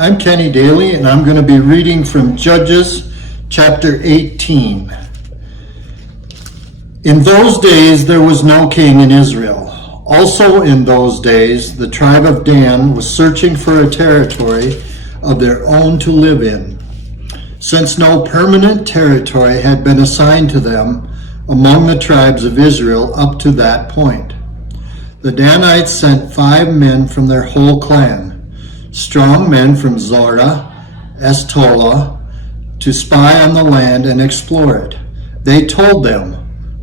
I'm Kenny Daly, and I'm going to be reading from Judges chapter 18. In those days there was no king in Israel. Also in those days the tribe of Dan was searching for a territory of their own to live in, since no permanent territory had been assigned to them among the tribes of Israel up to that point. The Danites sent 5 men from their whole clan, strong men from Zorah, Eshtaol, to spy on the land and explore it. They told them,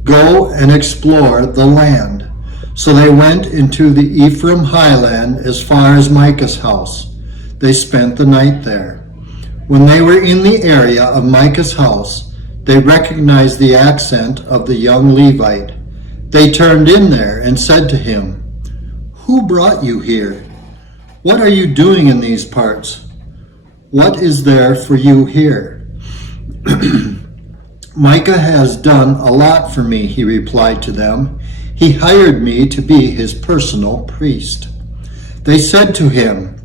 "Go and explore the land." So they went into the Ephraim highland as far as Micah's house. They spent the night there. When they were in the area of Micah's house, they recognized the accent of the young Levite. They turned in there and said to him, "Who brought you here? What are you doing in these parts? What is there for you here?" "Micah has done a lot for me," he replied to them. "He hired me to be his personal priest." They said to him,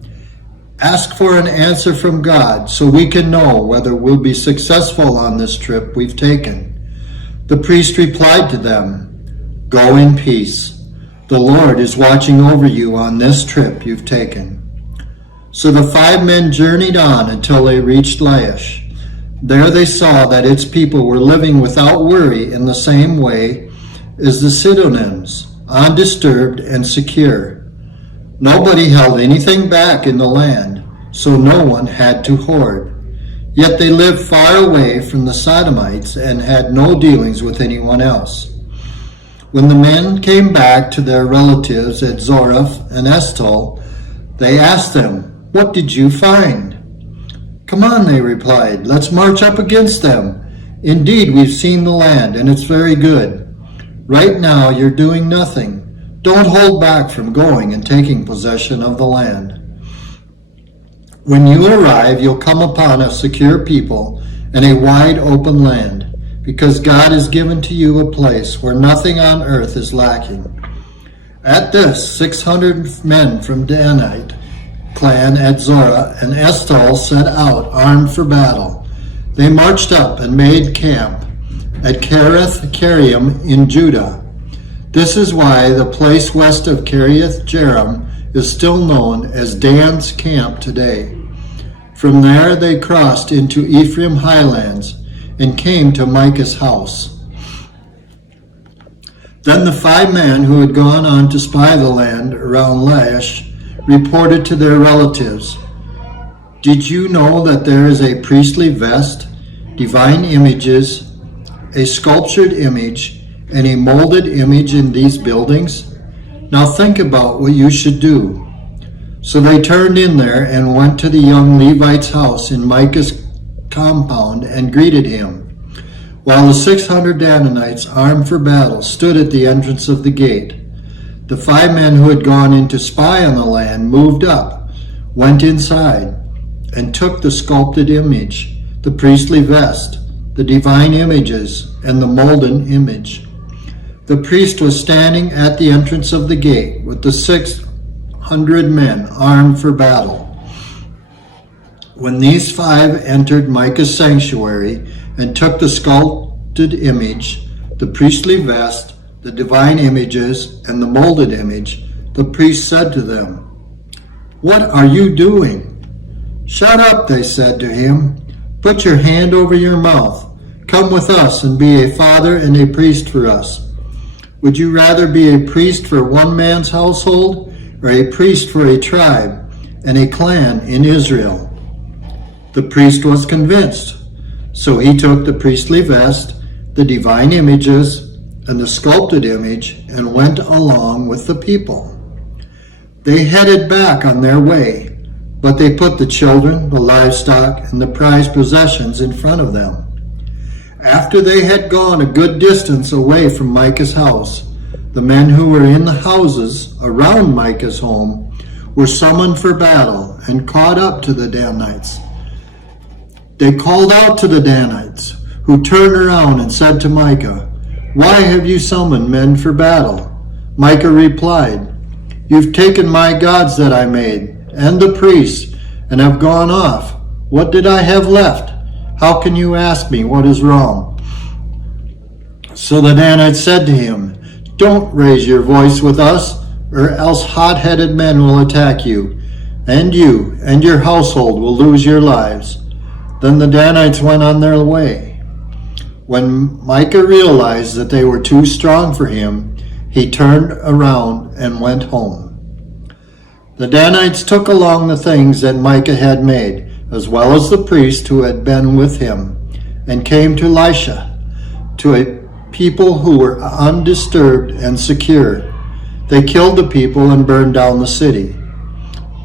"Ask for an answer from God so we can know whether we'll be successful on this trip we've taken." The priest replied to them, "Go in peace. The Lord is watching over you on this trip you've taken." So the 5 men journeyed on until they reached Laish. There they saw that its people were living without worry in the same way as the Sidonians, undisturbed and secure. Nobody held anything back in the land, so no one had to hoard. Yet they lived far away from the Sodomites and had no dealings with anyone else. When the men came back to their relatives at Zorah and Eshtaol, they asked them, "What did you find?" "Come on," they replied, "let's march up against them. Indeed, we've seen the land, and it's very good. Right now you're doing nothing. Don't hold back from going and taking possession of the land. When you arrive, you'll come upon a secure people and a wide open land, because God has given to you a place where nothing on earth is lacking." At this, 600 men from Danite clan at Zorah and Eshtaol set out armed for battle. They marched up and made camp at Kiriath Jearim in Judah. This is why the place west of Kiriath Jearim is still known as Dan's camp today. From there they crossed into Ephraim highlands and came to Micah's house. Then the 5 men who had gone on to spy the land around Laish reported to their relatives, "Did you know that there is a priestly vest, divine images, a sculptured image, and a molded image in these buildings? Now think about what you should do." So they turned in there and went to the young Levite's house in Micah's compound and greeted him, while the 600 Danites armed for battle stood at the entrance of the gate. The 5 men who had gone in to spy on the land moved up, went inside, and took the sculpted image, the priestly vest, the divine images, and the molten image. The priest was standing at the entrance of the gate with the 600 men armed for battle. When these 5 entered Micah's sanctuary and took the sculpted image, the priestly vest, the divine images, and the molded image, the priest said to them, "What are you doing?" "Shut up," they said to him. "Put your hand over your mouth. Come with us and be a father and a priest for us. Would you rather be a priest for one man's household or a priest for a tribe and a clan in Israel?" The priest was convinced, so he took the priestly vest, the divine images, and the sculpted image and went along with the people. They headed back on their way, but they put the children, the livestock, and the prized possessions in front of them. After they had gone a good distance away from Micah's house, the men who were in the houses around Micah's home were summoned for battle and caught up to the Danites. They called out to the Danites, who turned around and said to Micah, "Why have you summoned men for battle?" Micah replied, "You've taken my gods that I made, and the priests, and have gone off. What did I have left? How can you ask me what is wrong?" So the Danites said to him, "Don't raise your voice with us, or else hot-headed men will attack you and your household will lose your lives." Then the Danites went on their way. When Micah realized that they were too strong for him, he turned around and went home. The Danites took along the things that Micah had made, as well as the priest who had been with him, and came to Elisha, to a people who were undisturbed and secure. They killed the people and burned down the city.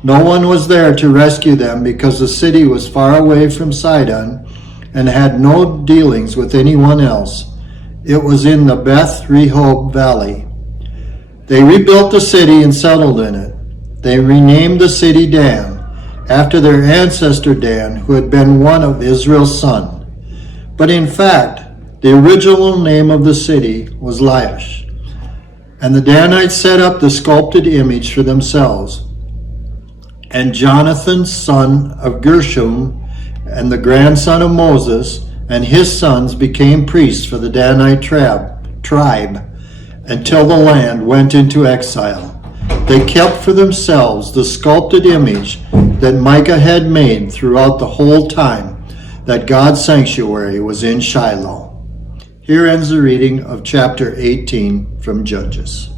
No one was there to rescue them because the city was far away from Sidon and had no dealings with anyone else. It was in the Beth Rehob Valley. They rebuilt the city and settled in it. They renamed the city Dan, after their ancestor Dan, who had been one of Israel's sons. But in fact, the original name of the city was Laish. And the Danites set up the sculpted image for themselves. And Jonathan, son of Gershom, and the grandson of Moses, and his sons became priests for the Danite tribe until the land went into exile. They kept for themselves the sculpted image that Micah had made throughout the whole time that God's sanctuary was in Shiloh. Here ends the reading of chapter 18 from Judges.